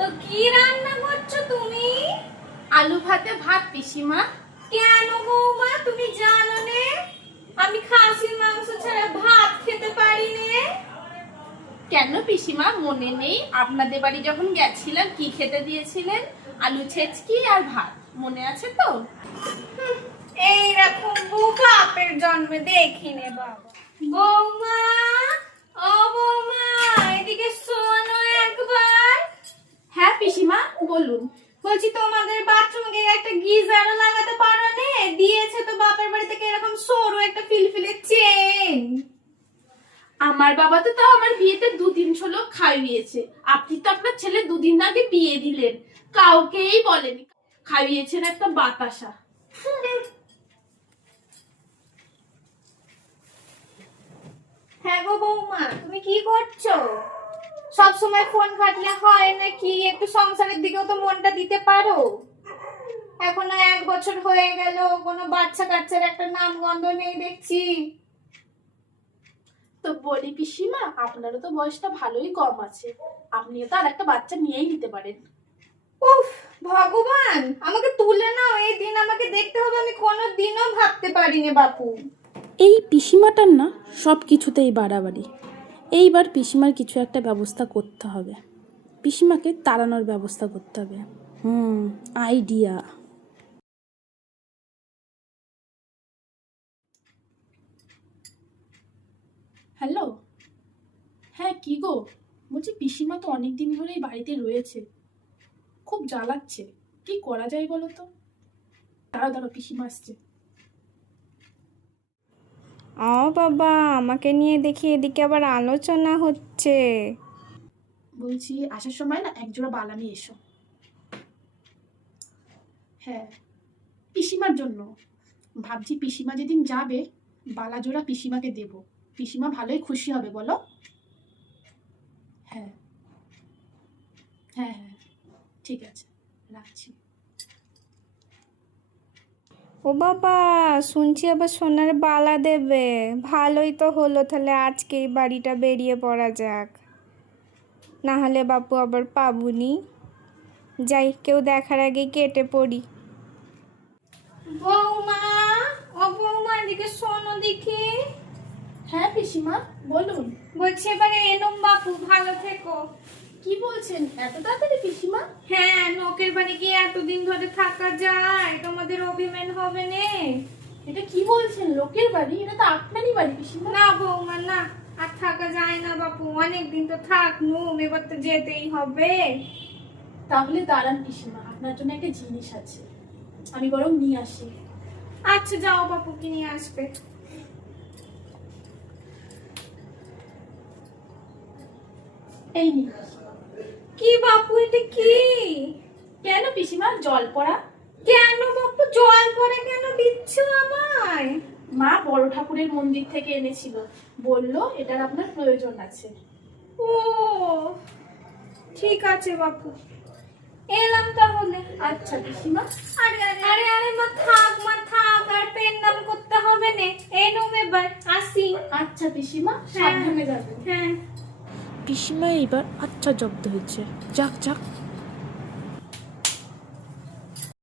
তো কি রান্না করছো তুমি? আলু ভাতে ভাত পিসিমা। কেন বৌমা, তুমি জানো নে আমি খাসির মাংস ছাড়া ভাত খেতে পারি নে? কেন পিসিমা মনে নেই? আপনাদের বাড়ি যখন গেছিলাম কি খেতে দিয়েছিলেন? আলু ছেচকি আর ভাত, মনে আছে তো? এইরকম বাপের জন্মে দেখিনি বাবা। বৌমা, ও বৌমা, এদিকে শোনো একবার। হ্যাঁ পিসিমা বলুন। বলছি তোমাদের বাথরুমে একটা গিজারও লাগাতে পারো নে? দিয়েছে তো বাপের বাড়ি থেকে এরকম সরু একটা ফিলফিলে চেন। আমার বাবা তো তাও আমার বিয়েতে 2 দিন হলো খাইয়েছে। আপনি তো আপনার ছেলে 2 দিন আগে বিয়ে দিলেন, কাউকেই বলেনি, খাইয়েছেন একটা বাতাসা। হ্যাঁ গো বৌমা, তুমি কি করছো? সব সময় ফোন ঘাটলে হয় নাকি? একটু সংসারের দিকেও তো মনটা দিতে পারো। এখনো 1 বছর হয়ে গেল, কোনো বাচ্চা কাচ্চার একটা নাম গন্ধ নেই দেখছি। তো বলি পিসিমা, আপনারও তো বয়সটা ভালোই কম আছে, আপনিও তো আর একটা বাচ্চা নিয়েই নিতে পারেন। উফ ভগবান, আমাকে তুলে নাও, এই দিন আমাকে দেখতে হবে, আমি কোনোদিনও ভাবতে পারিনি বাপু। এই পিসিমাটার না সব কিছুতেই বাড়াবাড়ি। এইবার পিসিমার কিছু একটা ব্যবস্থা করতে হবে, পিসিমাকে তাড়ানোর ব্যবস্থা করতে হবে। আইডিয়া। হ্যালো, হ্যাঁ কি গো? বলছি পিসিমা তো অনেকদিন ধরেই বাড়িতে রয়েছে, খুব জ্বালাচ্ছে, কি করা যায় বলো তো? দাঁড়াও দাঁড়াও, পিসিমা আসছে। ও বাবা, আমাকে নিয়ে দেখি এদিকে আবার আলোচনা হচ্ছে। বলছি আসার সময় না একজোড়া বালা নিয়ে এসো। হ্যাঁ, পিসিমার জন্য ভাবছি, পিসিমা যেদিন যাবে বালা জোড়া পিসিমাকে দেব, পিসিমা ভালোই খুশি হবে বলো। হ্যাঁ হ্যাঁ হ্যাঁ, ঠিক আছে, রাখছি। ও বাবা, শুনছি আবার সোনার বালা দেবে। ভালোই তো হলো, তাহলে আজকেই বাড়িটা বেরিয়ে পড়া যাক, না হলে বাপু আবার পাবুনি। যাই, কেউ দেখার আগেই কেটে পড়ি। বৌমা, ও বৌমা, এদিকে শোনো দেখি। হ্যাঁ পিসিমা বলুন। বলছি এবারে এনুম বাপু, ভালো থেকো। কি বলছেন এত তাড়াতাড়ি পিসিমা? হ্যাঁ, লোকের বাড়ি গিয়ে এতদিন ধরে থাকা যায়? তোমাদের অভিমান হবে নে? এটা কি বলছেন, লোকের বাড়ি? এটা তো আপনারই বাড়ি পিসিমা। না বৌমা না, আর থাকা যায় না বাপু, অনেকদিন তো থাকনুম, এবার তো যেতেই হবে। তাহলে দাঁড়ান পিসিমা, আপনার জন্য একটা জিনিস আছে, আমি বরং নিয়ে আসি। আচ্ছা যাও বাপু, কি নিয়ে আসবে? এই নিন। কি বাপু, এটা কি? কেন পিসিমা, জল পড়া। কেন বাপু, জল পরে কেন দিচ্ছ আমায়? মা বড় ঠাকুরের মন্দির থেকে এনেছিল, বললো এটার আপনার প্রয়োজন আছে। ও ঠিক আছে বাপু, এলাম তাহলে। আচ্ছা পিসিমা। আরে আরে আরে আরে মা থাক, মা থাক, আর পেন নাম করতে হবে না, এনুম এবার আসি। আচ্ছা পিসিমা, সাবধানে যাবেন। হ্যাঁ। পিসিমা এইবার আচ্ছা জব্দ হয়েছে, যাক যাক।